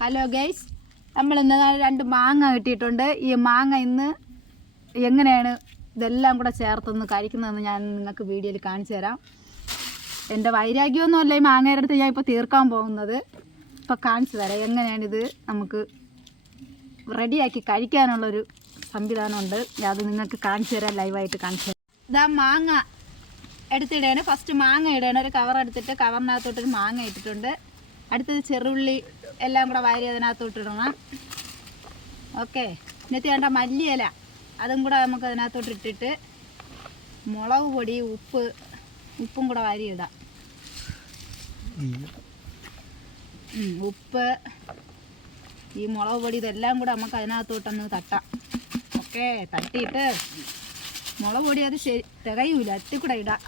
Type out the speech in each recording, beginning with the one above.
Hello guys നമ്മൾ ഇന്ന് രണ്ട് മാങ്ങ കിട്ടിയിട്ടുണ്ട്. ഈ മാങ്ങ ഇന്ന് എങ്ങനെയാണ് ഇതെല്ലാം കൂടെ ചേർത്തൊന്ന് കഴിക്കുന്നതെന്ന് ഞാൻ നിങ്ങൾക്ക് വീഡിയോയിൽ കാണിച്ചു തരാം. എന്റെ വൈരാഗ്യമൊന്നുമല്ല ഈ മാങ്ങയുടെ അടുത്ത് ഞാൻ ഇപ്പോൾ തീർക്കാൻ പോകുന്നത്. ഇപ്പോൾ കാണിച്ചു തരാം എങ്ങനെയാണിത് നമുക്ക് റെഡിയാക്കി കഴിക്കാനുള്ളൊരു സംവിധാനമുണ്ട്. അത് നിങ്ങൾക്ക് കാണിച്ചു തരാം ലൈവായിട്ട് കാണിച്ചു തരാം. ഇതാ മാങ്ങ എടുത്തിടേണ്. ഫസ്റ്റ് മാങ്ങ ഇടേണ. ഒരു കവർ എടുത്തിട്ട് കവറിനകത്തോട്ടൊരു മാങ്ങ ഇട്ടിട്ടുണ്ട്. അടുത്തത് ചെറുള്ളി എല്ലാം കൂടെ വാരി അതിനകത്തോട്ട് ഇടണം ഓക്കെ. എന്നിട്ട് വേണ്ട മല്ലിയില അതും കൂടെ നമുക്ക് അതിനകത്തോട്ട് ഇട്ടിട്ട് മുളക് പൊടി ഉപ്പ് ഉപ്പും കൂടെ വാരി ഇടാം. ഉപ്പ് ഈ മുളക് പൊടി ഇതെല്ലാം കൂടെ നമുക്ക് അതിനകത്തോട്ടൊന്ന് തട്ടാം. ഓക്കെ തട്ടിയിട്ട് മുളക് പൊടി അത് ശരി തികയൂല അത്തി കൂടെ ഇടാം.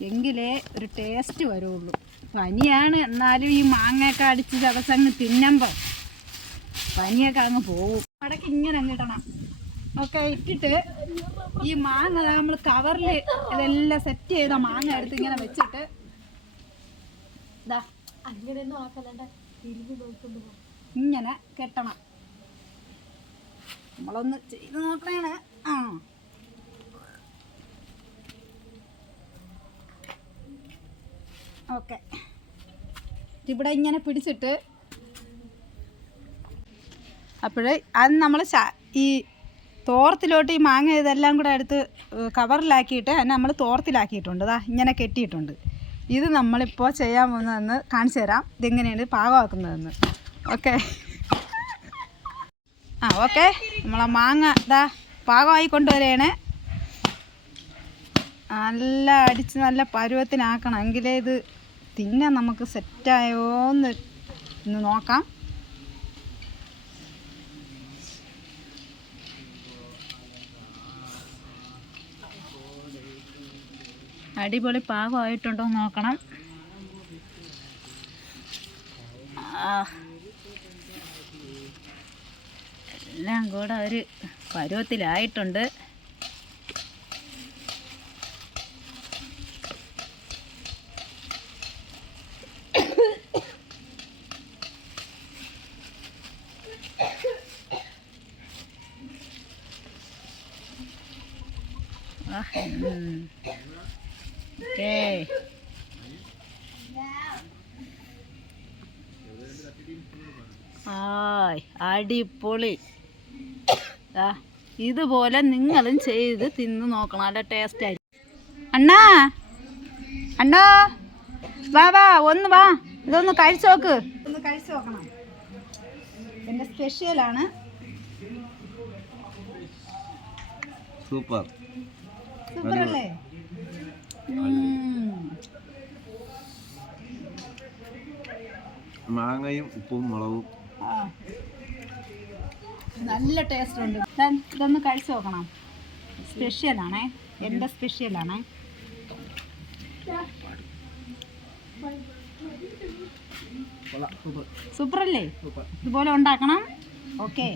എങ്കിലേ ഒരു ടേസ്റ്റ് വരുള്ളൂ. പനിയാണ് എന്നാലും ഈ മാങ്ങയൊക്കെ അടിച്ച് ചതച്ചങ്ങ് തിന്നുമ്പോൾ പനിയൊക്കെ അങ്ങ് പോവും. അടക്ക് ഇങ്ങനെ അങ്ങ് ഇടണം. ഒക്കെ ഇട്ടിട്ട് ഈ മാങ്ങ നമ്മൾ കവറിൽ ഇതെല്ലാം സെറ്റ് ചെയ്ത മാങ്ങ എടുത്ത് ഇങ്ങനെ വെച്ചിട്ട് ഇതാ അങ്ങനെയൊന്നും ആക്കലണ്ട തിരിഞ്ഞു നോക്കുന്നു ഇങ്ങനെ കെട്ടണം. നമ്മളൊന്ന് ചെയ്ത് നോക്കണേണ്. ആ. ഓക്കെ. ഇവിടെ ഇങ്ങനെ പിടിച്ചിട്ട് അപ്പോൾ അത് നമ്മൾ ഈ തോർത്തിലോട്ട് ഈ മാങ്ങ ഇതെല്ലാം കൂടെ എടുത്ത് കവറിലാക്കിയിട്ട് അതിനെ നമ്മൾ തോർത്തിലാക്കിയിട്ടുണ്ട്. അതാ ഇങ്ങനെ കെട്ടിയിട്ടുണ്ട്. ഇത് നമ്മളിപ്പോൾ ചെയ്യാൻ പോകുന്നതെന്ന് കാണിച്ചു തരാം. ഇതെങ്ങനെയാണ് പാകമാക്കുന്നതെന്ന്. ഓക്കെ. ആ ഓക്കെ. നമ്മളെ മാങ്ങ ഇതാ പാകമായി കൊണ്ടുവരികയാണ്. നല്ല അടിച്ച് നല്ല പരുവത്തിനാക്കണം എങ്കിലേ ഇത് തിന്നാൻ നമുക്ക് സെറ്റായോന്ന് ഒന്ന് നോക്കാം. അടിപൊളി പാകമായിട്ടുണ്ടോ എന്ന് നോക്കണം. എല്ലാം കൂടെ ഒരു പരുവത്തിലായിട്ടുണ്ട്. ഓക്കേ ആയ് അടിപൊളി. ദാ, ഇതുപോലെ നിങ്ങളും ചെയ്ത് തിന്ന് നോക്കണം. നല്ല ടേസ്റ്റ് ആയിരിക്കും അണ്ണാ അണ്ണോ വാ വാ ഒന്ന് വാ. ഇതൊന്ന് കഴിച്ചു നോക്ക്. ഒന്ന് കഴിച്ചു നോക്കണം. എന്റെ സ്പെഷ്യലാണ് സൂപ്പർ സൂപ്പർ അല്ലേ മാങ്ങയും ഉപ്പും മുളകും. നല്ല ടേസ്റ്റ് ഉണ്ട്. ഇതൊന്ന് കഴിച്ചു നോക്കണം. സ്പെഷ്യലാണേ എന്റെ സ്പെഷ്യലാണേ സൂപ്പർ. അല്ലേ ഇതുപോലെ ഉണ്ടാക്കണം. ഓക്കെ